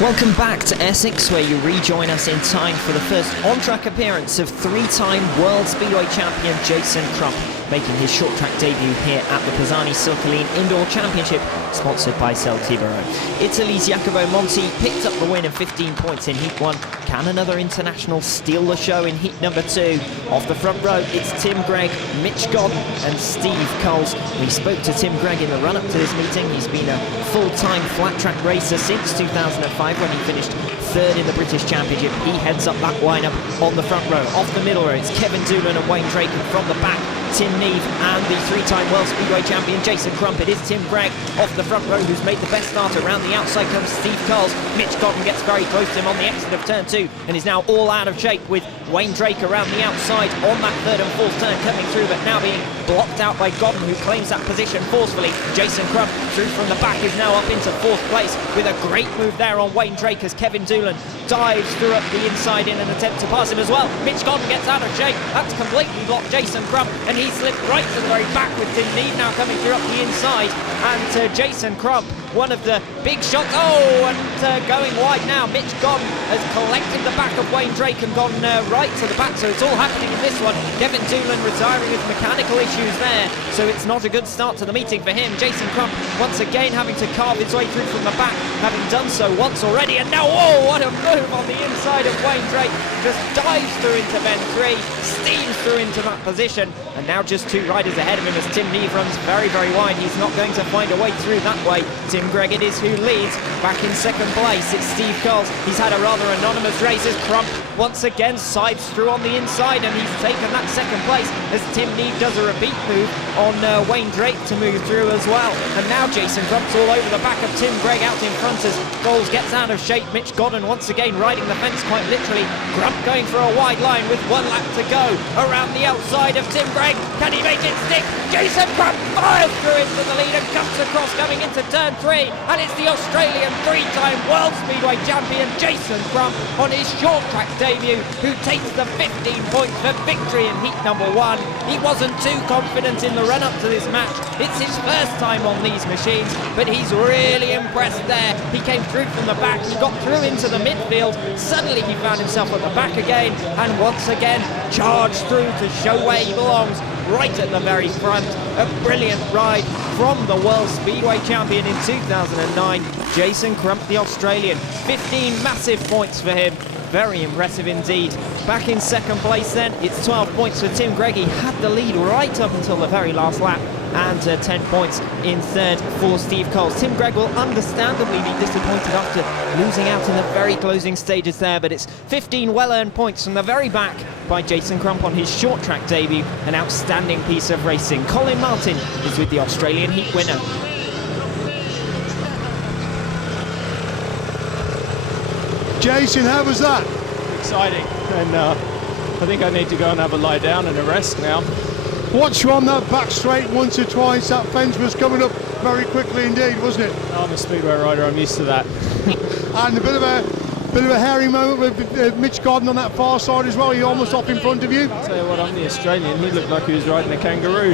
Welcome back to Essex, where you rejoin us in time for the first on-track appearance of three-time World Speedway champion Jason Crump, making his short-track debut here at the Pisani-Silcoline Indoor Championship, sponsored by Celtibero. Italy's Jacopo Monti picked up the win and 15 points in Heat 1. Can another international steal the show in Heat number 2? Off the front row, it's Tim Greig, Mitch Godden and Steve Coles. We spoke to Tim Greig in the run-up to this meeting. He's been a full-time flat-track racer since 2005 when he finished third in the British Championship. He heads up that line-up on the front row. Off the middle row, it's Kevin Doolan and Wayne Drake, and from the back, Tim Neave and the three-time World Speedway champion Jason Crump. It is Tim Greig off the front row who's made the best start. Around the outside comes Steve Coles. Mitch Godden gets very close to him on the exit of turn 2 and is now all out of shape, with Wayne Drake around the outside on that third and fourth turn coming through, but now being blocked out by Godden, who claims that position forcefully. Jason Crump through from the back is now up into fourth place with a great move there on Wayne Drake as Kevin Doolan dives through up the inside in an attempt to pass him as well. Mitch Godden gets out of shape. That's completely blocked Jason Crump, and he slipped right to the very back with Tim Neave now coming through up the inside. And Jason Crump, one of the big shots. And going wide now. Mitch Godden has collected the back of Wayne Drake and gone right to the back, so it's all happening in this one. Kevin Doolan retiring with mechanical issues there, so it's not a good start to the meeting for him. Jason Crump once again having to carve his way through from the back, having done so once already, and now, whoa, what a move on the inside of Wayne Drake. Just dives through into bend 3, steams through into that position, and now just two riders ahead of him as Tim Neave runs very, very wide. He's not going to find a way through that way. Tim Greig it is who leads. Back in second place, it's Steve Coles. He's had a rather anonymous race as Crump once again sides through on the inside, and he's taken that second place as Tim Neave does a repeat move on Wayne Drake to move through as well. And now Jason Crump's all over the back of Tim Greig out in front as Coles gets out of shape. Mitch Godden once again riding the fence quite literally. Crump going for a wide line with 1 lap to go. Around the outside of Tim Greig, can he make it stick? Jason Crump fires through into the lead and cuts across coming into turn 3, and it's the Australian three-time World Speedway champion Jason Crump on his short track debut, who takes the 15 points for victory in Heat number 1. He wasn't too confident in the run-up to this match. It's his first time on these machines, but he's really impressed there. He came through from the back, he got through into the midfield, suddenly he found himself at the back again, and once again charged through to show where he belongs, right at the very front. A brilliant ride from the World Speedway champion in 2009, Jason Crump, the Australian. 15 massive points for him. Very impressive indeed. Back in second place then, it's 12 points for Tim Greig. He had the lead right up until the very last lap, and 10 points in third for Steve Coles. Tim Greig will understandably be disappointed after losing out in the very closing stages there, but it's 15 well-earned points from the very back by Jason Crump on his short track debut. An outstanding piece of racing. Colin Martin is with the Australian Heat winner. Jason, how was that? Exciting, and I think I need to go and have a lie down and a rest now. Watch you on that back straight once or twice. That fence was coming up very quickly indeed, wasn't it? I'm a Speedway rider, I'm used to that. And a bit of a hairy moment with Mitch Godden on that far side as well. He almost off in front of you. I'll tell you what, I'm the Australian. He looked like he was riding a kangaroo.